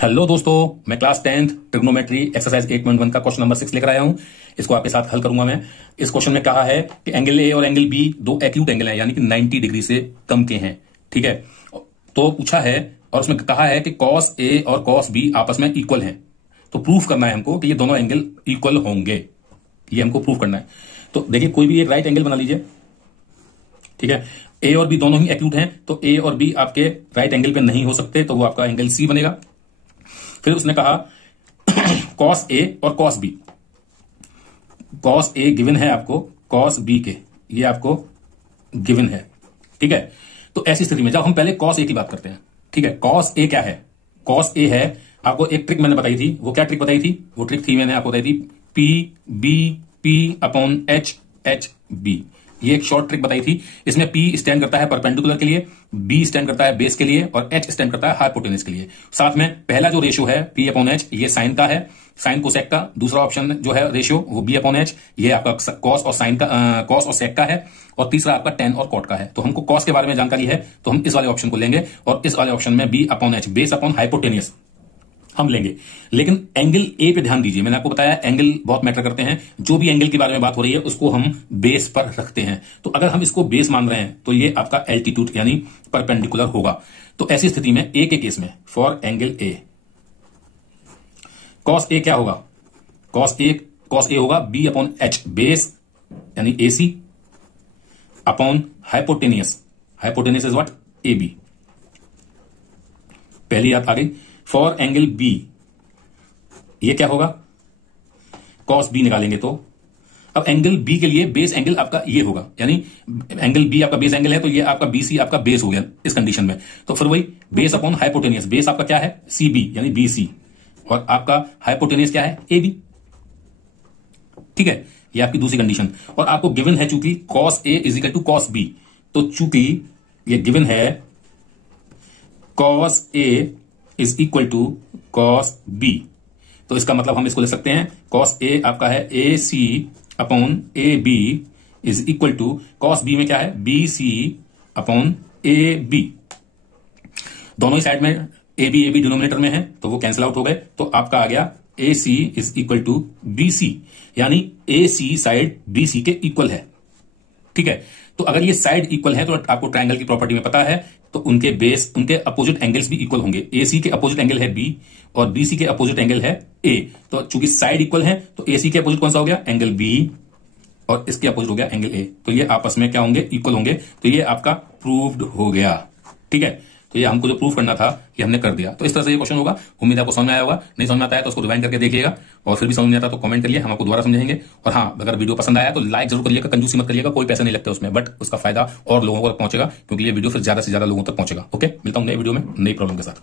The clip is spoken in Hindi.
हेलो दोस्तों, मैं क्लास 10th ट्रिग्नोमेट्री एक्सरसाइज 8.1 का क्वेश्चन नंबर 6 लेकर आया हूं। इसको आपके साथ हल करूंगा मैं। इस क्वेश्चन में कहा है कि एंगल ए और एंगल बी दो एक्यूट एंगल हैं, यानी कि 90 डिग्री से कम के हैं। ठीक है, तो पूछा है और उसमें कहा है कि कॉस ए और कॉस बी आपस में इक्वल हैं। तो प्रूफ करना है हमको कि ये दोनों एंगल इक्वल होंगे, ये हमको प्रूफ करना है। तो देखिए, कोई भी एक राइट एंगल बना लीजिए। ठीक है, ए और बी दोनों ही एक्यूट हैं, तो ए और बी आपके राइट एंगल पे नहीं हो सकते, तो वो आपका एंगल सी बनेगा। फिर उसने कहा कॉस ए और cos B, cos A given है आपको, कॉस बी के ये आपको गिवन है। ठीक है, तो ऐसी स्थिति में जब हम पहले कॉस ए की बात करते हैं। ठीक है, कॉस ए क्या है? कॉस ए है, आपको एक ट्रिक मैंने बताई थी। वो क्या ट्रिक बताई थी? वो ट्रिक थी, मैंने आपको बताई थी P B P upon H H B. ये एक शॉर्ट ट्रिक बताई थी। इसमें P स्टैंड करता है परपेंडिकुलर के लिए, B स्टैंड करता है बेस के लिए और H स्टैंड करता है हाइपोटेनस के लिए। साथ में पहला जो रेशियो है P अपॉन H, ये साइन का है, साइन कोसेक का। दूसरा ऑप्शन जो है रेशियो वो B अपॉन H, ये आपका कॉस और साइन का, कॉस और सेक का है। और तीसरा आपका टेन और कॉट का है। तो हमको कॉस के बारे में जानकारी है, तो हम इस वाले ऑप्शन को लेंगे और इस वाले ऑप्शन में B upon H, base upon hypotenuse हम लेंगे। लेकिन एंगल ए पे ध्यान दीजिए, मैंने आपको बताया एंगल बहुत मैटर करते हैं। जो भी एंगल के बारे में बात हो रही है उसको हम बेस पर रखते हैं। तो अगर हम इसको बेस मान रहे हैं तो ये आपका एल्टीट्यूड यानी परपेंडिकुलर होगा। तो ऐसी स्थिति में ए के केस में for angle A, cos A क्या होगा? कॉस ए होगा बी अपॉन एच, बेस यानी A C upon hypotenuse, hypotenuse is what? A B. पहली बात आ गई। फॉर एंगल बी ये क्या होगा? कॉस बी निकालेंगे तो अब एंगल बी के लिए बेस एंगल आपका ये होगा, यानी एंगल बी आपका बेस एंगल है, तो ये आपका बीसी आपका बेस हो गया इस कंडीशन में। तो फिर वही बेस अपॉन हाइपोटेनियस, बेस आपका क्या है? सी बी यानी बी सी, और आपका हाइपोटेनियस क्या है? A B. ठीक है, ये आपकी दूसरी कंडीशन। और आपको गिवन है चूंकि cos A is equal to cos B, तो चूंकि ये गिवन है cos A is equal to cos B, तो इसका मतलब हम इसको ले सकते हैं कॉस ए आपका है A C upon A B is equal to cos B में क्या है? B C upon A B. दोनों ही साइड में ए बी डिनोमिनेटर में है, तो वो कैंसिल आउट हो गए। तो आपका आ गया A C is equal to B C, यानी A C side B C के इक्वल है। ठीक है, तो अगर ये साइड इक्वल है तो आपको ट्रायंगल की प्रॉपर्टी में पता है, तो उनके बेस, उनके अपोजिट एंगल्स भी इक्वल होंगे। एसी के अपोजिट एंगल है बी और बीसी के अपोजिट एंगल है ए। तो चूंकि साइड इक्वल है तो एसी के अपोजिट कौन सा हो गया? एंगल बी, और इसके अपोजिट हो गया एंगल ए। तो ये आपस में क्या होंगे? इक्वल होंगे। तो ये आपका प्रूव्ड हो गया। ठीक है, तो ये हमको जो प्रूफ करना था ये हमने कर दिया। तो इस तरह से ये क्वेश्चन होगा। उम्मीद आपको समझ में आया होगा। नहीं समझ में आता है तो उसको रिवाइंड करके देखिएगा, और फिर भी समझ में आता तो कमेंट करिए, हम आपको दोबारा समझाएंगे। और हाँ, अगर वीडियो पसंद आया तो लाइक जरूर करिएगा, कंजूसी मत करिएगा, कोई पैसे नहीं लगते उसमें, बट उसका फायदा और लोगों को पहुंचेगा, क्योंकि ये वीडियो फिर ज्यादा से ज्यादा लोगों तक पहुंचेगा। ओके, मिलता हूं नए वीडियो में नई प्रॉब्लम के साथ।